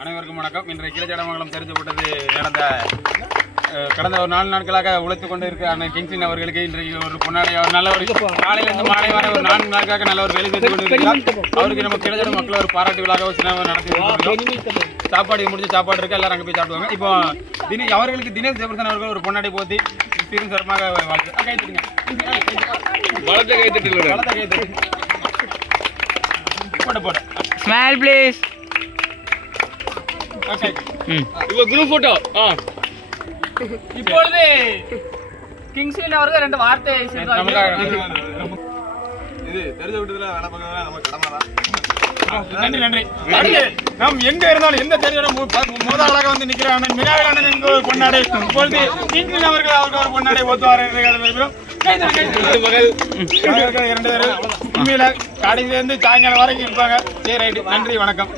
அனைவருக்கும் வணக்கம். இன்றைய கிளச்சடமங்கலம் தெரிஞ்சப்பட்டது கடந்த ஒரு 4 நாட்களாக உழைத்துக் கொண்டு இருக்க அண்ணன் கிங்ஸ்லின் அவர்களுக்கு இன்றைக்கு ஒரு பொன்னாடை நல்ல ஒரு காலையிலிருந்து மாலை வரை ஒரு 4 நாட்களாக நல்ல ஒரு வேலை செய்து கொண்டிருக்கிறார். அவருக்கு நம்ம கிளச்சட மக்கள் ஒரு பாராட்டு விழாக ஒரு சினிமா நடத்தி சாப்பாடு முடிஞ்ச சாப்பாடு இருக்கு, எல்லாரும் அங்கே போய் சாப்பிடுவாங்க. இப்போ அவர்களுக்கு தினேஷ் ஜெபர்சன் அவர்கள் ஒரு பொன்னாடை போத்தி சிறு சிறப்பாக வாழ்த்து கைத்துடுங்க. வளர்த்த கைத்தட்டு போட போட ஸ்மைல் ப்ளீஸ். இப்போ குரூப் போட்டோ. இப்பொழுது கிங்ஸ்லின் அவர்கள் 2 வார்த்தை இது தெரிஞ்ச விட்டதுல வேலை பார்க்கறதா நம்ம கடமை தான். நன்றி நன்றி. நாம் எங்க இருந்தாலும் எந்த தெரியோட முதலாளாக வந்து நிக்கிற அண்ணன் மினாவில் அண்ணன் எங்க ஒரு பொன்னாடை இப்பொழுது கிங்ஸ்லின் அவர்கள் அவருக்கு ஒரு பொன்னாடை ஓத்துவார். 2 பேர் உண்மையில கடைசிலேருந்து சாயங்காலம் வரைக்கும் இருப்பாங்க. சரி ரைட்டு, நன்றி வணக்கம்.